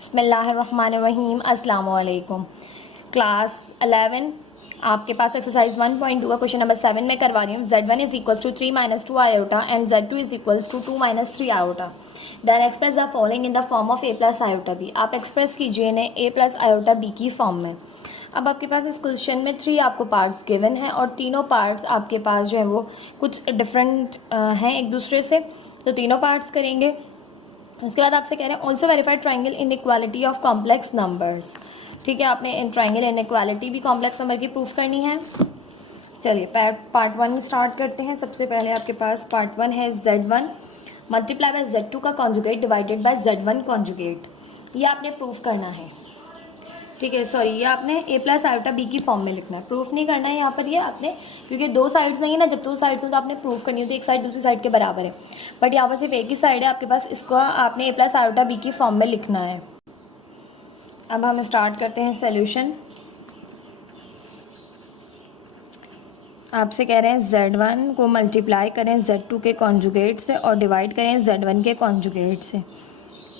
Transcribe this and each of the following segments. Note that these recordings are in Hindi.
बिस्मिल्लाहिर्रहमानिर्रहीम। अस्सलाम वालेकुम। क्लास 11 आपके पास एक्सरसाइज 1.2 का क्वेश्चन नंबर 7 में करवा रही हूँ। z1 is equals to 3 minus 2 iota and z2 is equals to 2 minus 3 iota. Then express the following in the form of a plus iota b। आप एक्सप्रेस कीजिए इन्हें a प्लस आयोटा b की फॉर्म में। अब आपके पास इस क्वेश्चन में 3 आपको पार्ट्स गिवन हैं और तीनों पार्ट्स आपके पास जो है वो कुछ डिफरेंट हैं एक दूसरे से, तो तीनों पार्ट्स करेंगे। उसके बाद आपसे कह रहे हैं also verified triangle inequality of complex numbers. ठीक है, आपने इन ट्राइंगल इनइक्वालिटी भी कॉम्प्लेक्स नंबर की प्रूफ करनी है। चलिए पार्ट 1 स्टार्ट करते हैं। सबसे पहले आपके पास पार्ट 1 है z1 मल्टीप्लाई बाय z2 का conjugate divided by z1 conjugate. ये आपने प्रूफ करना है। ठीक है, सॉरी, ये आपने a प्लस आयोटा b की फॉर्म में लिखना है, प्रूफ नहीं करना है यहाँ पर। ये आपने, क्योंकि दो साइड्स नहीं है ना, जब दो साइड्स हो तो आपने प्रूफ करनी होती है, एक साइड दूसरी साइड के बराबर है, बट यहाँ पर सिर्फ एक ही साइड है आपके पास, इसको आपने a प्लस आयोटा b की फॉर्म में लिखना है। अब हम स्टार्ट करते हैं सोल्यूशन। आपसे कह रहे हैं z1 को मल्टीप्लाई करें z2 के कॉन्जुगेट से और डिवाइड करें z1 के कॉन्जुगेट से।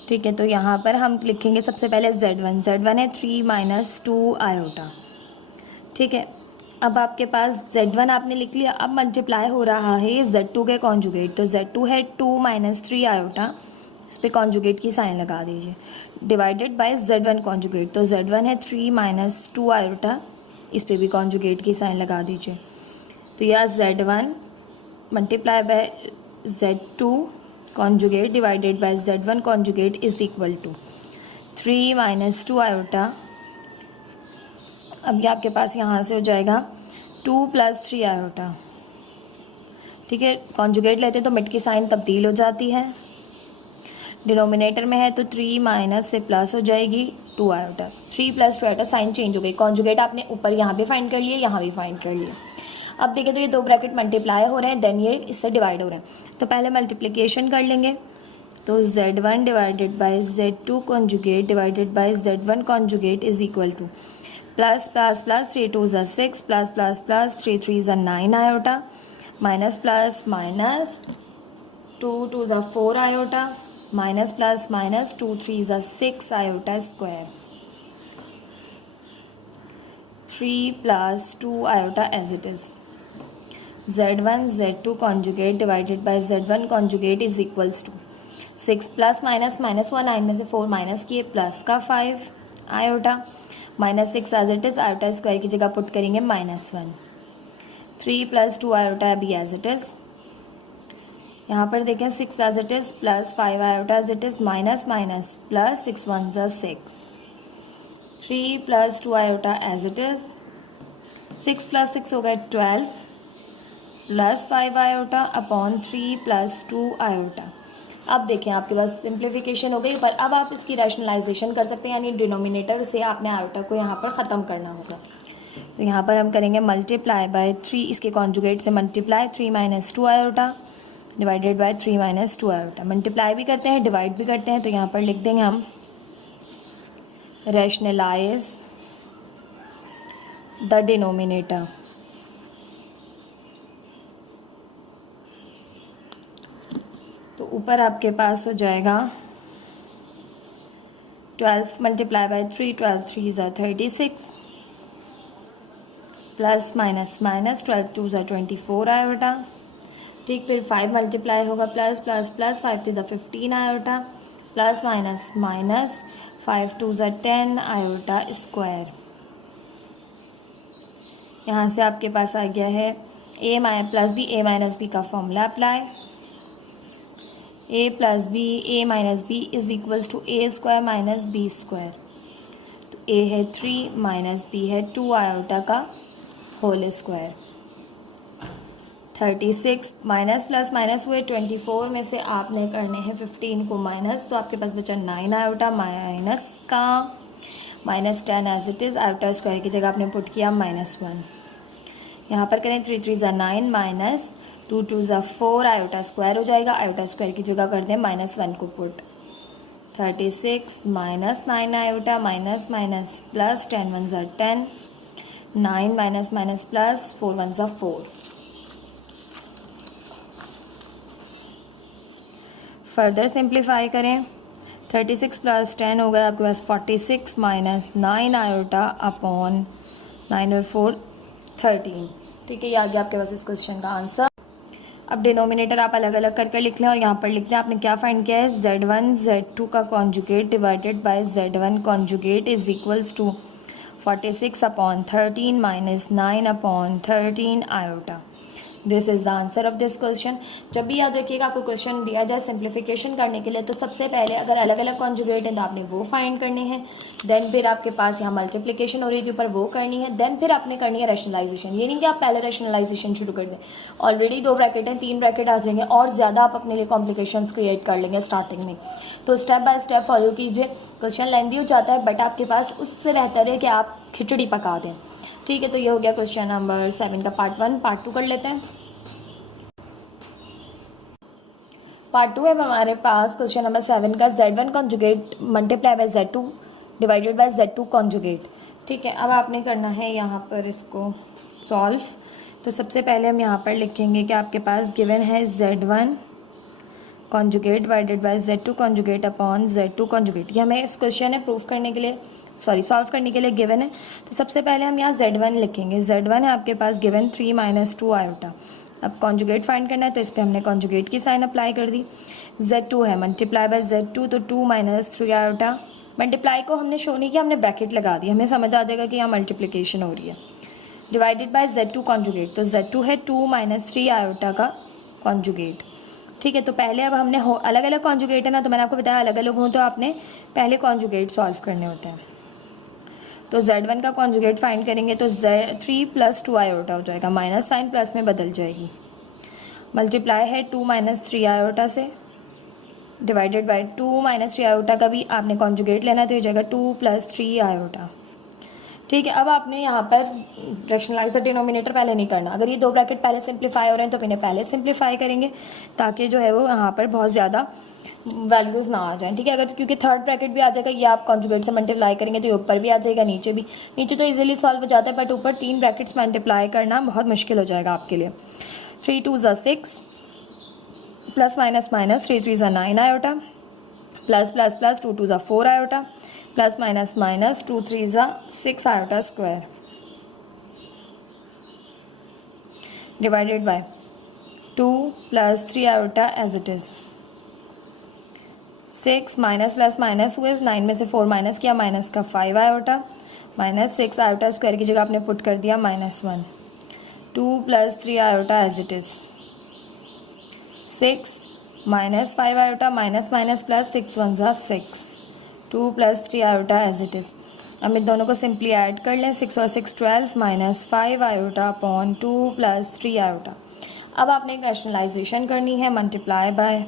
ठीक है, तो यहाँ पर हम लिखेंगे सबसे पहले z1 है 3 माइनस 2 आयोटा। ठीक है, अब आपके पास z1 आपने लिख लिया। अब मल्टीप्लाई हो रहा है z2 के कॉन्जुगेट, तो z2 है 2 माइनस 3 आयोटा, इस पर कॉन्जुगेट की साइन लगा दीजिए, डिवाइडेड बाय z1 कॉन्जुगेट, तो z1 है 3 माइनस 2 आयोटा, इस पर भी कॉन्जुगेट की साइन लगा दीजिए। तो यह z1 multiply by z2 conjugate divided by z1 conjugate is equal to 3 minus 2 iota. अब ये आपके पास यहाँ से हो जाएगा 2 प्लस 3 आयोटा। ठीक है, कॉन्जुगेट लेते हैं तो मिड की साइन तब्दील हो जाती है, डिनोमिनेटर में है तो 3 माइनस से प्लस हो जाएगी 2 iota, 3 plus 2 iota, sign change हो गई। कॉन्जुगेट आपने ऊपर यहाँ भी फाइंड कर लिए, यहाँ भी फाइंड कर लिए। अब देखिए तो ये दो ब्रैकेट मल्टीप्लाई हो रहे हैं, देन ये इससे डिवाइड हो रहे हैं, तो पहले मल्टीप्लिकेशन कर लेंगे। तो z1 divided by z2 conjugate divided by z1 conjugate is equal two plus plus plus 3 2 ज़ा 6 प्लस प्लस प्लस 3 3 ज़ा 9 आयोटा, माइनस प्लस माइनस 2 2 ज़ा 4 आयोटा, माइनस प्लस माइनस 2 3 ज़ा 6 iota square, 3 plus 2 iota as it is. z1 z2 conjugate divided by z1 conjugate is equals to 6 plus minus minus हुआ, 9 में से 4 माइनस किए, प्लस का 5 iota, minus 6 as it is, iota square की जगह पुट करेंगे -1, 3 प्लस 2 आयोटा अभी एज इट इज़। यहाँ पर देखें 6 as it is plus 5 iota as it is, minus minus plus 6 1 ज़ा 6, 3 plus 2 iota as it is, 6 plus 6 हो गए 12 plus 5 iota upon 3 plus 2 iota. अब देखें आपके पास सिंप्लीफिकेशन हो गई, पर अब आप इसकी रैशनलाइजेशन कर सकते हैं, यानी डिनोमिनेटर से आपने आयोटा को यहाँ पर ख़त्म करना होगा। तो यहाँ पर हम करेंगे मल्टीप्लाई बाय 3, इसके कॉन्जुगेट से multiply 3 minus 2 iota divided by 3 minus 2 iota. Multiply भी करते हैं, डिवाइड भी करते हैं, तो यहाँ पर लिख देंगे हम रैशनलाइज द डिनोमिनेटर। तो ऊपर आपके पास हो जाएगा 12 मल्टीप्लाई बाय 3, 12 3 ज़ा 36 प्लस माइनस माइनस 12 2 ज़ा 24 आयोटा। ठीक, फिर 5 मल्टीप्लाई होगा, प्लस प्लस प्लस 5 3 ज़ा 15 आयोटा, प्लस माइनस माइनस 5 2 ज़ा 10 आयोटा स्क्वायर। यहाँ से आपके पास आ गया है a plus B, a minus B का formula apply, a plus B a minus B is equals to a square minus B square. तो a है 3 माइनस b है 2 आयोटा का whole square. 36 minus plus minus हुए 24 में से आपने करने हैं 15 को माइनस, तो आपके पास बचा 9 आयोटा, माइनस का minus 10 as it is, iota square की जगह आपने पुट किया -1। यहाँ पर करें 3 3 ज़ा 9 माइनस 2 2 ज़ा 4 आयोटा स्क्वायर हो जाएगा, आयोटा स्क्वायर की जगह कर दें -1 को put, 36 minus 9 iota minus minus plus 10 1 ज़ा 10, 9 माइनस माइनस प्लस 4 1 ज़ा 4। फर्दर सिंप्लीफाई करें 36 प्लस 10 हो गया आपके पास 46 माइनस 9 आयोटा अपॉन 9 और 4 13। ठीक है, ये आ गया आपके पास इस क्वेश्चन का आंसर। अब डिनोमिनेटर आप अलग अलग करके लिख लें और यहाँ पर लिखते हैं आपने क्या फाइंड किया है, Z1 Z2 का conjugate divided by Z1 conjugate is equals to 46 upon 13 minus 9 upon 13 iota. This is the answer of this question. जब भी याद रखिएगा आपको क्वेश्चन दिया जाए सिंप्लीफिकेशन करने के लिए तो सबसे पहले अगर अलग अलग कॉन्जुगेट है तो आपने वो फाइंड करनी है, देन फिर आपके पास यहाँ मल्टीप्लिकेशन हो रही थी ऊपर वो करनी है, देन फिर आपने करनी है रैशनलाइजेशन। ये नहीं कि आप पहले रैशनलाइजेशन शुरू कर दें, ऑलरेडी 2 ब्रैकेट हैं 3 ब्रैकेट आ जाएंगे और ज़्यादा आप अपने लिए कॉम्प्लिकेशंस क्रिएट कर लेंगे स्टार्टिंग में। तो स्टेप बाय स्टेप फॉलो कीजिए। क्वेश्चन लेंथी हो जाता है बट आपके पास उससे बेहतर है कि आप खिचड़ी पका दें। ठीक है, तो ये हो गया क्वेश्चन नंबर 7 का पार्ट 1। पार्ट 2 कर लेते हैं। पार्ट 2 है हमारे पास क्वेश्चन नंबर 7 का Z1 conjugate multiply by Z2 divided by Z2 conjugate. ठीक है, अब आपने करना है यहाँ पर इसको सॉल्व। तो सबसे पहले हम यहाँ पर लिखेंगे कि आपके पास गिवन है Z1 conjugate divided by Z2 conjugate upon Z2 conjugate. ये हमें इस क्वेश्चन है प्रूफ करने के लिए सॉल्व करने के लिए गिवन है। तो सबसे पहले हम यहाँ Z1 लिखेंगे। Z1 है आपके पास गिवन 3 माइनस 2 आयोटा। अब कॉन्जुगेट फाइंड करना है तो इस पर हमने कॉन्जुगेट की साइन अप्लाई कर दी। Z2 है मल्टीप्लाई बाय Z2 तो 2 माइनस 3 आयोटा। मल्टीप्लाई को हमने शो नहीं किया, हमने ब्रैकेट लगा दी, हमें समझ आ जाएगा कि यहाँ मल्टीप्लिकेशन हो रही है। डिवाइडेड बाय Z2 कॉन्जुगेट तो Z2 है 2 माइनस 3 आयोटा का कॉन्जुगेट। ठीक है, तो पहले अब हमने अलग अलग कॉन्जुगेट है ना, तो मैंने आपको बताया अलग अलग हो तो आपने पहले कॉन्जुगेट सॉल्व करने होते हैं। तो Z1 का कॉन्जुगेट फाइंड करेंगे तो 3 प्लस 2 आयोटा हो जाएगा, माइनस साइन प्लस में बदल जाएगी। मल्टीप्लाई है 2 माइनस 3 आयोटा से डिवाइडेड बाय 2 माइनस 3 आयोटा का भी आपने कॉन्जुगेट लेना है तो ये जाएगा 2 प्लस 3 आयोटा। ठीक है, अब आपने यहाँ पर रैशनलाइज द डिनोमिनेटर पहले नहीं करना। अगर ये 2 ब्रैकेट पहले सिंप्लीफाई हो रहे हैं तो इन्हें पहले सिंप्लीफाई करेंगे ताकि जो है वो यहाँ पर बहुत ज़्यादा वैल्यूज़ ना आ जाएं। ठीक है, अगर क्योंकि थर्ड ब्रैकेट भी आ जाएगा, ये आप कॉन्जुगेट से मल्टीप्लाई करेंगे तो ये ऊपर भी आ जाएगा नीचे भी। नीचे तो इजीली सॉल्व हो जाता है बट ऊपर 3 ब्रैकेट्स मल्टीप्लाई करना बहुत मुश्किल हो जाएगा आपके लिए। 3 2 ज़ा 6 प्लस माइनस माइनस 3 3 ज़ा 9 आयोटा प्लस प्लस प्लस 2 2 ज़ा 4 आयोटा प्लस माइनस माइनस 2 3 ज़ा 6 iota square divided by 2 plus 3 iota as it is. 6 minus plus minus हुए 9 में से 4 माइनस किया, माइनस का 5 आयोटा माइनस 6 आयोटा स्क्वायर की जगह आपने पुट कर दिया -1। 2 plus 3 iota as it is. 6 minus 5 iota minus minus plus 6 1 ज़ा 6। 2 plus 3 iota as it is. अब इन दोनों को सिंपली ऐड कर लें, 6 और 6 12 minus 5 iota upon 2 plus 3 iota. अब आपने एक रैशनलाइजेशन करनी है, मल्टीप्लाई बाय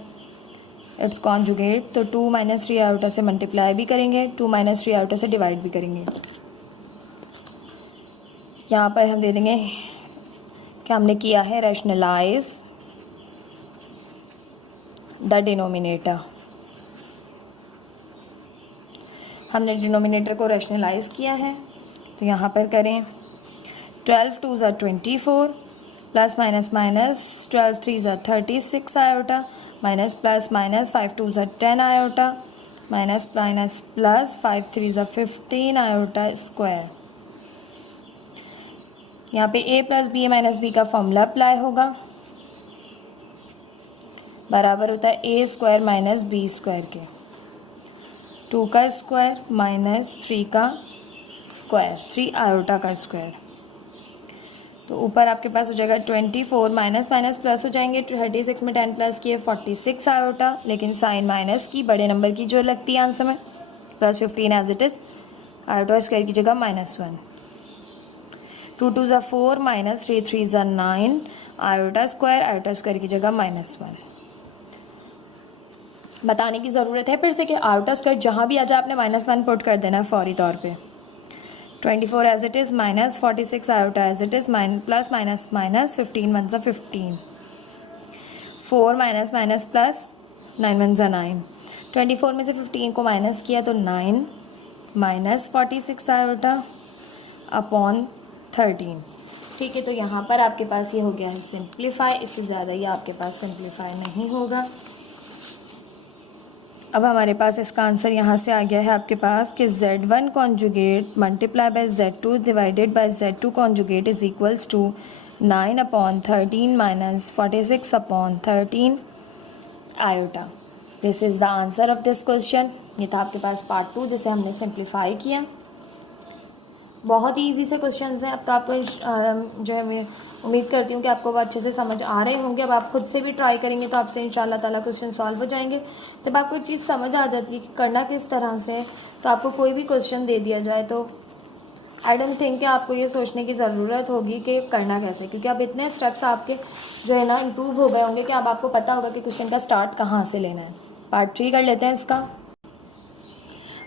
इट्स कॉन्जुगेट। तो 2 माइनस 3 आयोटा से मल्टीप्लाई भी करेंगे, 2 माइनस 3 आयोटा से डिवाइड भी करेंगे। यहाँ पर हम दे देंगे कि हमने किया है रैशनलाइज द डिनोमिनेटर। हमने डिनोमिनेटर को रैशनलाइज किया है तो यहाँ पर करें 12 2 ज़ा 24 प्लस माइनस माइनस 12 3 ज़ा 36 आयोटा माइनस प्लस माइनस 5 2 ज़ा 10 आयोटा माइनस माइनस प्लस 5 3 ज़ा 15 आयोटा स्क्वायर। यहाँ पे a plus b minus B का फॉर्मूला अप्लाई होगा, बराबर होता है a square minus B square के। 2 का स्क्वायर माइनस 3 का स्क्वायर, 3 आयोटा का स्क्वायर। तो ऊपर आपके पास हो जाएगा 24 माइनस माइनस प्लस हो जाएंगे, 36 में 10 प्लस किए 46 आयोटा, लेकिन साइन माइनस की बड़े नंबर की जो लगती है आंसर में, plus 15 as it is, iota square की जगह -1। 2 2 ज़ा 4 माइनस 3 3 ज़ा 9 आयोटा स्क्वायर की जगह -1। बताने की ज़रूरत है फिर से कि आयोटा स्क्वायर जहाँ भी आ जाए आपने -1 पुट कर देना है फौरी तौर पे। 24 as it is minus 46 iota as it is plus minus minus 15 1 ज़ा 15, 4 माइनस माइनस प्लस 9 1 ज़ा 9। 24 में से 15 को माइनस किया तो 9 माइनस 46 आयोटा अपॉन 13। ठीक है, तो यहाँ पर आपके पास ये हो गया है सिंप्लीफाई, इससे ज़्यादा ये आपके पास सिंप्लीफाई नहीं होगा। अब हमारे पास इसका आंसर यहाँ से आ गया है आपके पास कि Z1 conjugate multiply by Z2 divided by Z2 conjugate is equals to 9/13 minus 46/13 iota. This is the answer of this question. ये था आपके पास पार्ट 2 जिसे हमने सिंप्लीफाई किया। बहुत ही ईजी से क्वेश्चन हैं। अब तो आपको जो है मैं उम्मीद करती हूँ कि आपको वो अच्छे से समझ आ रहे होंगे। अब आप खुद से भी ट्राई करेंगे तो आपसे इंशाल्लाह ताला क्वेश्चन सॉल्व हो जाएंगे। जब आपको चीज़ समझ आ जाती है कि करना किस तरह से है, तो आपको कोई भी क्वेश्चन दे दिया जाए तो आई डोंट थिंक कि आपको ये सोचने की ज़रूरत होगी कि करना कैसे, क्योंकि अब इतने स्टेप्स आपके जो है ना इम्प्रूव हो गए होंगे कि अब आपको पता होगा कि क्वेश्चन का स्टार्ट कहाँ से लेना है। पार्ट 3 कर लेते हैं इसका।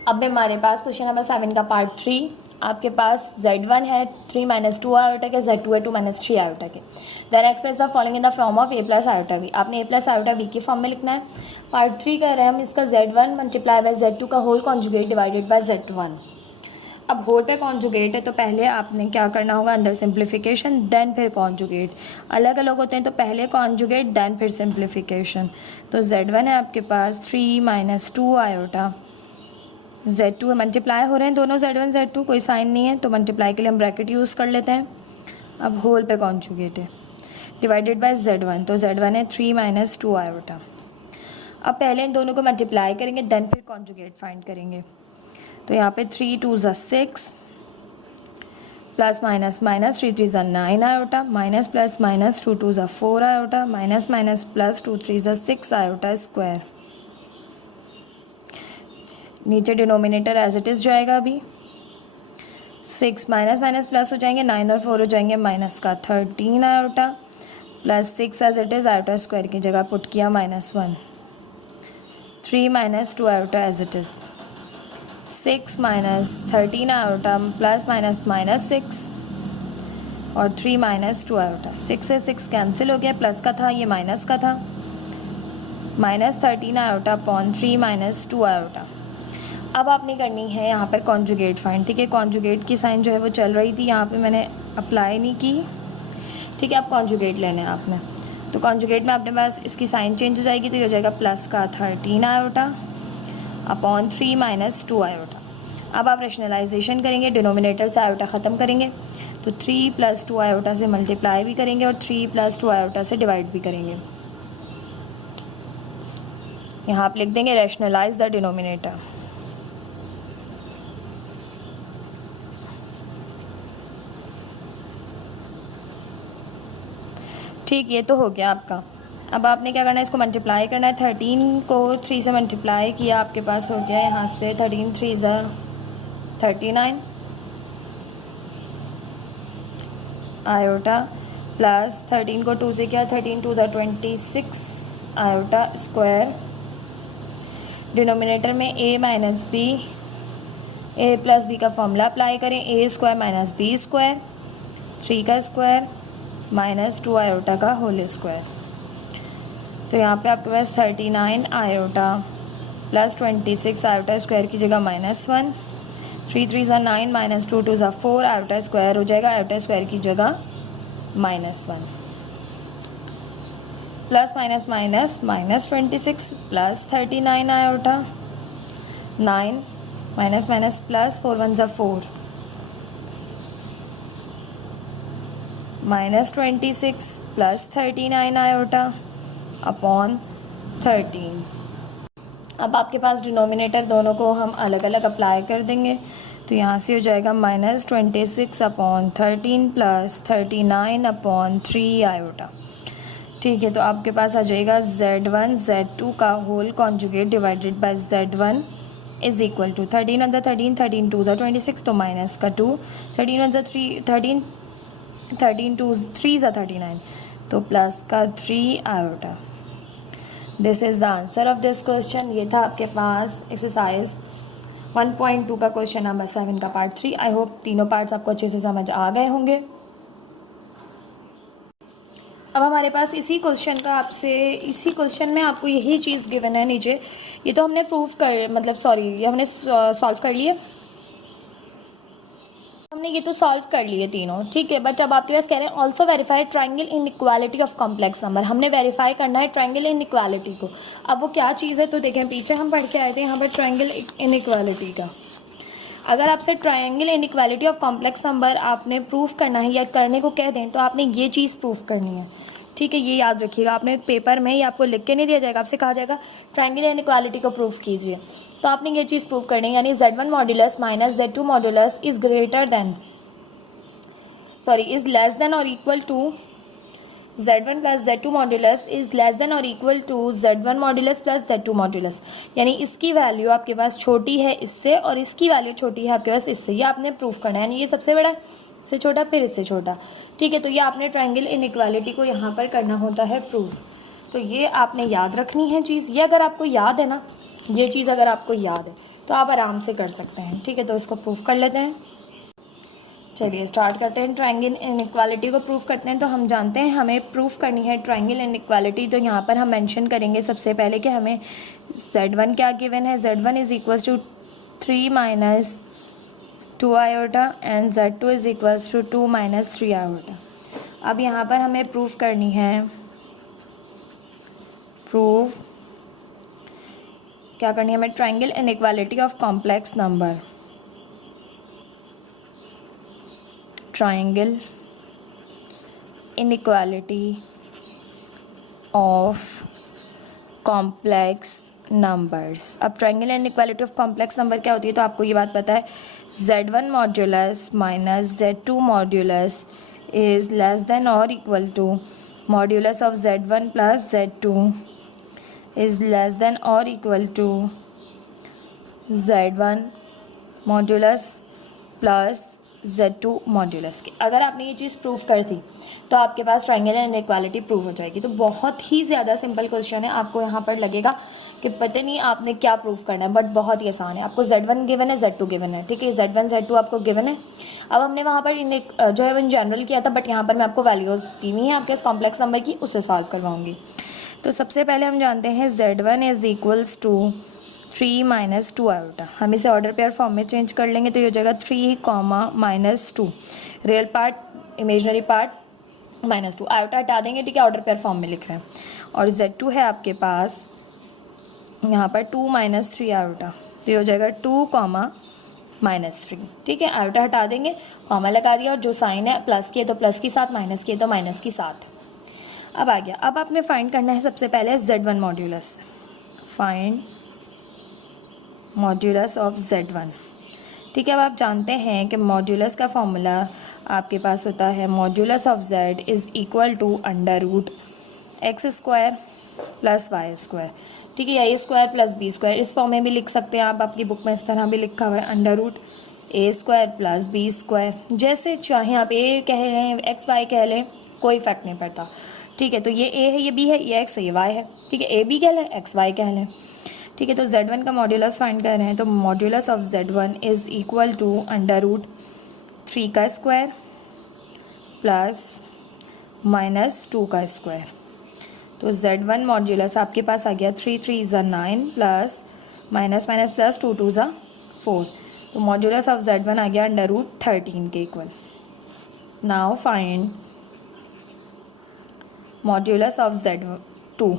अब हमारे पास क्वेश्चन नंबर 7 का पार्ट 3। आपके पास Z1 है 3 - 2 आयोटा के, Z2 है 2 - 3 आयोटा के। Then express the following in the form of A + iota B। आपने A + आयोटा B की फॉर्म में लिखना है। पार्ट 3 कह रहे हैं हम इसका Z1 मल्टीप्लाई बाय Z2 का whole conjugate divided by Z1। अब होल पे कॉन्जुगेट है तो पहले आपने क्या करना होगा, अंदर सिंप्लीफिकेशन देन फिर कॉन्जुगेट। अलग अलग होते हैं तो पहले कॉन्जुगेट देन फिर सिंप्लीफिकेशन। तो Z1 है आपके पास 3 - 2 आयोटा, Z2 मल्टीप्लाई हो रहे हैं दोनों Z1 Z2, कोई साइन नहीं है तो मल्टीप्लाई के लिए हम ब्रैकेट यूज़ कर लेते हैं। अब होल पे कॉन्जुगेट है डिवाइडेड बाय Z1, तो Z1 है 3 - 2 आयोटा। अब पहले इन दोनों को मल्टीप्लाई करेंगे देन फिर कॉन्जुगेट फाइंड करेंगे। तो यहाँ पे 3 × 2 = 6 plus minus minus 3 × 3 = 9 iota, minus plus minus 2 × 2 = 4 iota, minus minus plus 2 × 3 = 6 iota square. नीचे डिनोमिनेटर एज इट इज़ जाएगा अभी। 6 माइनस माइनस प्लस हो जाएंगे, 9 और 4 हो जाएंगे माइनस का 13 iota, plus 6 as it is iota square की जगह पुट किया -1। 3 - 2 iota as it is, 6 - 13 iota plus minus -6 और 3 - 2 आयोटा। 6 से 6 कैंसिल हो गया, प्लस का था ये माइनस का था, -13 आयोटा अपॉन 3 - 2 आयोटा। अब आपने करनी है यहाँ पर कॉन्जुगेट फाइंड। ठीक है, कॉन्जुगेट की साइन जो है वो चल रही थी, यहाँ पे मैंने अप्लाई नहीं की। ठीक है, अब कॉन्जुगेट लेने हैं आपने। तो कॉन्जुगेट में आपके पास इसकी साइन चेंज हो जाएगी, तो ये हो जाएगा प्लस का 13 आयोटा अपॉन 3 - 2 आयोटा। अब आप रेशनलाइजेशन करेंगे, डिनोमिनेटर से आयोटा ख़त्म करेंगे, तो 3 + 2 आयोटा से मल्टीप्लाई भी करेंगे और 3 + 2 आयोटा से डिवाइड भी करेंगे। यहाँ आप लिख देंगे रेशनलाइज द डिनोमिनेटर। ठीक, ये तो हो गया आपका। अब आपने क्या करना है, इसको मल्टीप्लाई करना है। 13 को 3 से मल्टीप्लाई किया, आपके पास हो गया यहाँ से 13 × 3 = 39 आयोटा, प्लस 13 को 2 से किया, 13 × 2 = 26 आयोटा स्क्वायर। डिनोमिनेटर में a - b, a + b का फॉर्मूला अप्लाई करें, a² - b², 3 का स्क्वायर -2 आयोटा का होल स्क्वायर। तो यहाँ पे आपके पास 39 आयोटा प्लस 26 आयोटा स्क्वायर की जगह -1, 3 × 3 = 9 -2 × 2 = 4 आयोटा स्क्वायर हो जाएगा, आयोटा स्क्वायर की जगह -1, plus minus minus -26 plus 39 iota, 9 minus minus plus 4 × 1 = 4, -26 plus 39 iota upon 13। अब आपके पास डिनोमिनेटर दोनों को हम अलग अलग अप्लाई कर देंगे, तो यहाँ से हो जाएगा -26 अपॉन 13 प्लस 39 अपॉन 3 आयोटा। ठीक है, तो आपके पास आ जाएगा Z1 Z2 का whole conjugate divided by Z1 is equal to 13 × 1 = 13, 13 × 2 = 26, तो माइनस का 2, 13 × 1 = 3, 13 2 3 = 39, तो प्लस का 3 iota. This is the answer of this question. ये था आपके पास एक्सरसाइज 1.2 का क्वेश्चन नंबर 7 का पार्ट 3। आई होप तीनों पार्ट्स आपको अच्छे से समझ आ गए होंगे। अब हमारे पास इसी क्वेश्चन में आपको यही चीज़ गिवन है नीचे। ये तो हमने ये हमने सॉल्व कर लिए। हमने आपने ये तो सॉल्व कर लिए तीनों, ठीक है। बट अब आपके पास कह रहे हैं also verify triangle inequality of complex number. हमने वेरीफाई करना है ट्राइंगल इनइक्वालिटी को। अब वो क्या चीज़ है तो देखें, पीछे हम पढ़ के आए थे यहाँ पर ट्राइंगल इनइक्वालिटी का। अगर आपसे triangle inequality of complex number आपने प्रूफ करना है या करने को कह दें तो आपने ये चीज़ प्रूफ करनी है, ठीक है। ये याद रखिएगा, आपने पेपर में ये आपको लिख के नहीं दिया जाएगा, आपसे कहा जाएगा ट्राइंगल इनइक्वालिटी को प्रूफ कीजिए, तो आपने ये चीज़ प्रूफ करनी है। यानी Z1 modulus minus Z2 modulus is greater than is less than और equal to Z1 plus Z2 modulus is less than और equal to Z1 modulus plus Z2 modulus. यानी इसकी वैल्यू आपके पास छोटी है इससे और इसकी वैल्यू छोटी है आपके पास इससे। ये आपने प्रूफ करना है, यानी ये सबसे बड़ा, इससे छोटा, फिर इससे छोटा, ठीक है। तो ये आपने ट्राइंगल इनइक्वालिटी को यहाँ पर करना होता है प्रूफ। तो ये आपने याद रखनी है चीज़। ये अगर आपको याद है ना, ये चीज़ अगर आपको याद है तो आप आराम से कर सकते हैं, ठीक है। तो इसको प्रूफ कर लेते हैं। चलिए स्टार्ट करते हैं। ट्राइंगल इनइक्वालिटी को प्रूफ करते हैं। तो हम जानते हैं हमें प्रूफ करनी है ट्राइंगल इनइक्वालिटी। तो यहाँ पर हम मेंशन करेंगे सबसे पहले कि हमें Z1 क्या गिवन है। Z1 is equals to 3 minus 2 iota and Z2 is equals to 2 minus 3 iota. अब यहाँ पर हमें प्रूफ करनी है, प्रूफ क्या करनी है हमें, triangle inequality of complex number. Triangle inequality of complex numbers. अब triangle inequality of complex number क्या होती है तो आपको ये बात पता है, Z1 modulus minus Z2 modulus is less than और equal to modulus of Z1 plus Z2 is less than और equal to Z1 modulus plus Z2 modulus के। अगर आपने ये चीज़ प्रूफ कर दी तो आपके पास ट्राइंगल इनइक्वालिटी प्रूफ हो जाएगी। तो बहुत ही ज़्यादा सिंपल क्वेश्चन है। आपको यहाँ पर लगेगा कि पता नहीं आपने क्या प्रूफ करना है, बट बहुत ही आसान है। आपको Z1 गिवन है, Z2 गिवन है, ठीक है। Z1 Z2 आपको गिवन है। अब हमने वहाँ पर जो है इन जनरल किया था, बट यहाँ पर मैं आपको वैल्यूज़ दी हुई है आपके इस कॉम्प्लेक्स नंबर की, उससे सॉल्व करवाऊँगी। तो सबसे पहले हम जानते हैं Z1 is equals to 3 minus 2 iota. हम इसे ऑर्डर पेयर फॉर्म में चेंज कर लेंगे तो ये हो जाएगा 3 comma minus 2, real part imaginary part minus 2, iota हटा देंगे, ठीक है। ऑर्डर पेयर फॉर्म में लिख रहे हैं। और Z2 है आपके पास यहाँ पर 2 माइनस 3 आयोटा, तो ये हो जाएगा 2 कॉमा माइनस 3, ठीक है। आयोटा हटा देंगे, कॉमा लगा दिया, और जो साइन है प्लस की है तो प्लस के साथ, माइनस की है तो माइनस के साथ। अब आ गया। अब आपने फाइंड करना है सबसे पहले Z1 modulus. Find modulus of Z1, ठीक है। अब आप जानते हैं कि मॉड्यूलस का फॉर्मूला आपके पास होता है modulus of Z is equal to under root x square plus y square, ठीक है, या a square plus b square. इस फॉर्म में भी लिख सकते हैं आप, आपकी बुक में इस तरह भी लिखा हुआ है अंडर रूट ए स्क्वायर प्लस बी स्क्वायर। जैसे चाहें आप ए कह लें, एक्स वाई कह लें, कोई इफेक्ट नहीं पड़ता, ठीक है। तो ये ए है, ये बी है, ये एक्स है, ये वाई है, ठीक है। ए बी कह लें, एक्स वाई कह लें, ठीक है। तो Z1 का मॉड्यूलस फाइंड कर रहे हैं, तो modulus of Z1 is equal to under root 3 का स्क्वायर प्लस माइनस 2 का स्क्वायर। तो Z1 मॉड्यूलस आपके पास आ गया 3 3 ज़ा 9 प्लस माइनस माइनस प्लस 2 2 ज़ा 4। तो मॉड्यूलस ऑफ Z1 आ गया अंडर रूट 13 के equal. Now find modulus of Z2।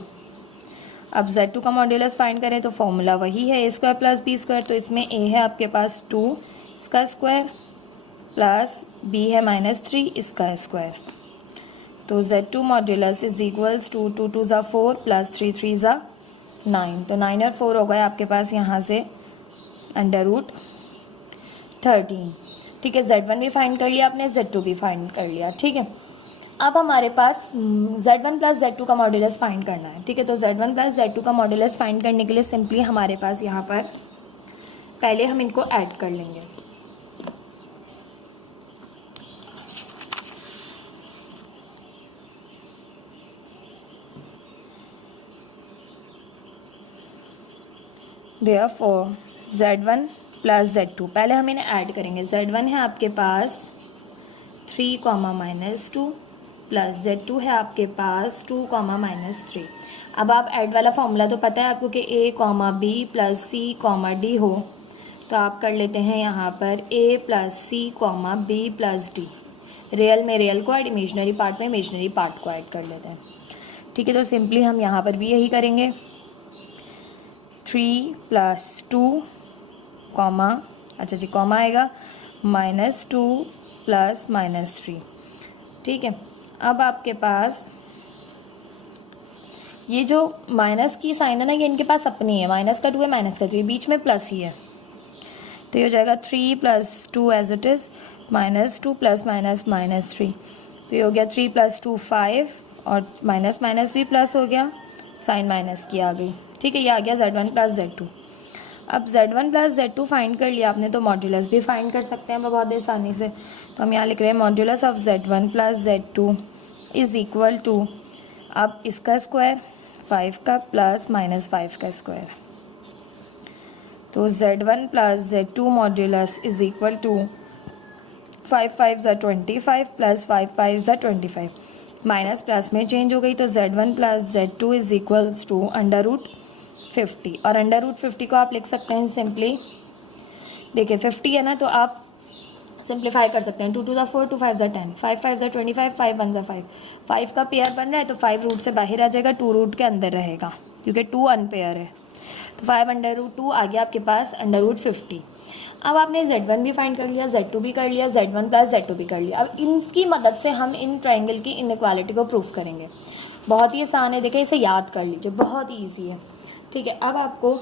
अब Z2 का मॉड्यूलस फाइंड करें तो फॉर्मूला वही है ए स्क्वायर प्लस बी स्क्वायर। तो इसमें ए है आपके पास 2 इसका स्क्वायर प्लस बी है माइनस 3 इसका स्क्वायर। तो Z2 modulus is equals to 2 2 ज़ा 4 प्लस 3 3 ज़ा 9। तो 9 और 4 हो गए आपके पास यहाँ से अंडर रूट 13, ठीक है। Z1 भी फाइंड कर लिया आपने, Z2 भी फाइंड कर लिया, ठीक है। अब हमारे पास Z1 प्लस Z2 का मॉड्यूलस फाइंड करना है, ठीक है। तो Z1 प्लस Z2 का मॉड्यूलस फाइंड करने के लिए सिंपली हमारे पास यहाँ पर पहले हम इनको ऐड कर लेंगे। देयरफॉर Z1 प्लस Z2, पहले हम इन्हें ऐड करेंगे। Z1 है आपके पास 3 कॉमा माइनस 2 प्लस Z2 है आपके पास 2 कॉमा माइनस 3। अब आप ऐड वाला फॉर्मूला तो पता है आपको कि A comma b plus C comma d हो तो आप कर लेते हैं यहाँ पर a plus c comma b plus d, real में रियल को ऐड, इमेजनरी पार्ट में इमेजनरी पार्ट को ऐड कर लेते हैं। ठीक है, तो सिंपली हम यहाँ पर भी यही करेंगे। 3 प्लस 2 कॉमा, अच्छा जी कॉमा आएगा, -2 प्लस -3। ठीक है, अब आपके पास ये जो माइनस की साइन है ना, ये इनके पास अपनी है, माइनस का 2 है, माइनस का 3, बीच में प्लस ही है, तो ये हो जाएगा 3 plus 2 as it is, -2 plus -3, तो ये हो गया 3 प्लस 2 5, और माइनस माइनस भी प्लस हो गया, साइन माइनस की आ गई। ठीक है, ये आ गया Z1 प्लस Z2। अब Z1 प्लस Z2 फाइंड कर लिया आपने, तो मॉड्यूलस भी फाइंड कर सकते हैं बहुत आसानी से। तो हम यहाँ लिख रहे हैं modulus of Z1 plus Z2 is equal to, अब इसका स्क्वायर 5 का प्लस -5 का स्क्वायर, तो Z1 plus Z2 modulus is equal to 5 5 ज़ा 25 प्लस 5 5 ज़ा 25, माइनस प्लस में चेंज हो गई, तो Z1 plus Z2 is equals to √50, और √50 को आप लिख सकते हैं सिंपली, देखिए 50 है ना, तो आप सिंप्लीफाई कर सकते हैं, 2 2 ज़ा 4, 2 5 ज़ा 10, 5 5 ज़ा 25, 5 1 ज़ा 5, 5 का पेयर बन रहा है तो 5 रूट से बाहर आ जाएगा, 2 रूट के अंदर रहेगा क्योंकि 2 अनपेयर है, तो 5 √2 आ गया आपके पास √50। अब आपने Z1 भी फाइंड कर लिया, Z2 भी कर लिया, Z1 प्लस Z2 भी कर लिया। अब इनकी मदद से हम इन ट्राइंगल की इनइक्वालिटी को प्रूफ करेंगे। बहुत ही आसान है, देखिए इसे याद कर लीजिए, बहुत ही ईजी है। ठीक है, अब आपको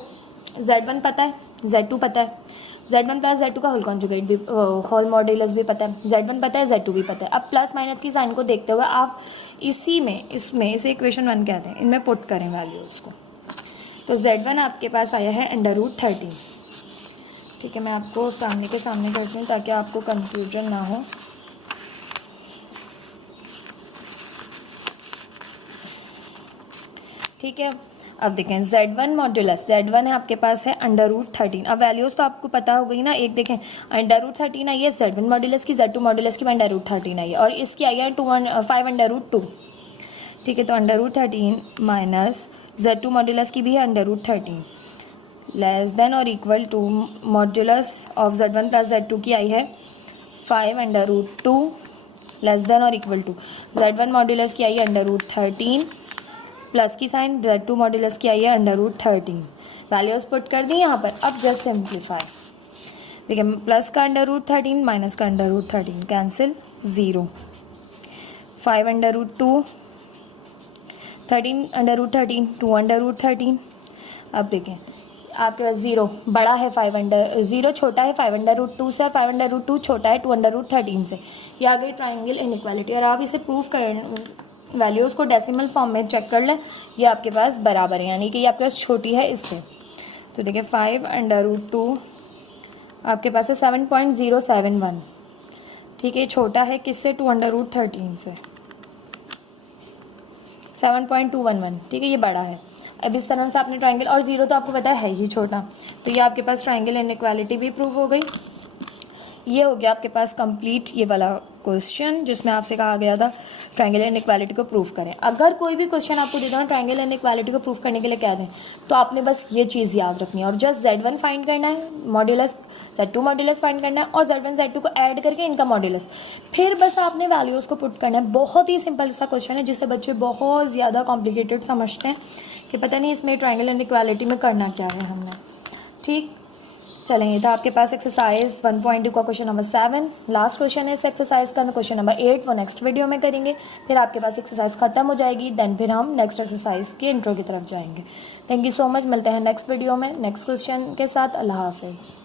Z1 पता है, Z2 पता है, Z1 प्लस Z2 का होल कॉन्जुगेट भी, होल मॉड्यूलस भी पता है, Z1 पता है, Z2 भी पता है। अब प्लस माइनस की साइन को देखते हुए आप इसमें इसे इक्वेशन 1 कहते हैं, इनमें पुट करें वैल्यूज़ को। तो Z1 आपके पास आया है √13। ठीक है, मैं आपको सामने के सामने करती हूँ ताकि आपको कंफ्यूजन ना हो। ठीक है, अब देखें Z1 मॉड्यूलस, Z1 है आपके पास है √13। अब वैल्यूज़ तो आपको पता हो गई ना, एक देखें √13 आई है Z1 मॉड्यूलस की, Z2 मॉड्यूलस की √13 आई है, और इसकी आई है 5 √2। ठीक है, तो √13 माइनस Z2 मॉड्यूलस की भी है √13, लेस देन और equal to modulus of Z1 plus Z2 की आई है 5 √2, लेस देन और इक्वल टू Z1 मॉड्यूलस की आई है √13, प्लस की साइन, Z2 मॉड्यूलस की आई है √13। वैल्यूज पुट कर दी यहाँ पर। अब जस्ट सिंप्लीफाई, देखिए प्लस का √13 माइनस का √13 कैंसिल, 0, 5 √2, 13 √13, 2 √13। अब देखें आपके पास 0 बड़ा है 0 छोटा है 5 √2 से, और 5 √2 छोटा है 2 √13 से। ये आ गई ट्राइंगल इनइक्वालिटी, और आप इसे प्रूफ कर वैल्यूज़ को डेसिमल फॉर्म में चेक कर लें, ये आपके पास बराबर है, यानी कि ये आपके पास छोटी है इससे। तो देखिए 5 √2 आपके पास है 7.071। ठीक है, छोटा है किससे, 2 √13 से, 7.211। ठीक है, ये बड़ा है। अब इस तरह से आपने ट्राइंगल, और 0 तो आपको पता है ही छोटा, तो ये आपके पास ट्राइंगल इनइक्वालिटी भी प्रूव हो गई। ये हो गया आपके पास कंप्लीट ये वाला क्वेश्चन जिसमें आपसे कहा गया था ट्राइंगल इनइक्वालिटी को प्रूव करें। अगर कोई भी क्वेश्चन आपको दे दो ना ट्राइंगल इनइक्वालिटी को प्रूव करने के लिए कह दें, तो आपने बस ये चीज़ याद रखनी है, और जस्ट Z1 फाइंड करना है, मॉड्यूलस Z2 मॉड्यूलस फाइंड करना है, और Z1 Z2 को ऐड करके इनका मॉड्यूलस, फिर बस आपने वैल्यूज़ को पुट करना है। बहुत ही सिंपल सा क्वेश्चन है जिसे बच्चे बहुत ज़्यादा कॉम्प्लिकेटेड समझते हैं कि पता नहीं इसमें ट्राइंगल इनइक्वालिटी में करना क्या है हमने। ठीक, चलें, ये था आपके पास एक्सरसाइज 1.2 का क्वेश्चन नंबर 7। लास्ट क्वेश्चन है इस एक्सरसाइज का, क्वेश्चन नंबर 8, वो नेक्स्ट वीडियो में करेंगे। फिर आपके पास एक्सरसाइज खत्म हो जाएगी, देन फिर हम नेक्स्ट एक्सरसाइज के इंट्रो की तरफ जाएंगे। थैंक यू सो मच, मिलते हैं नेक्स्ट वीडियो में नेक्स्ट क्वेश्चन के साथ। अल्लाह हाफिज़।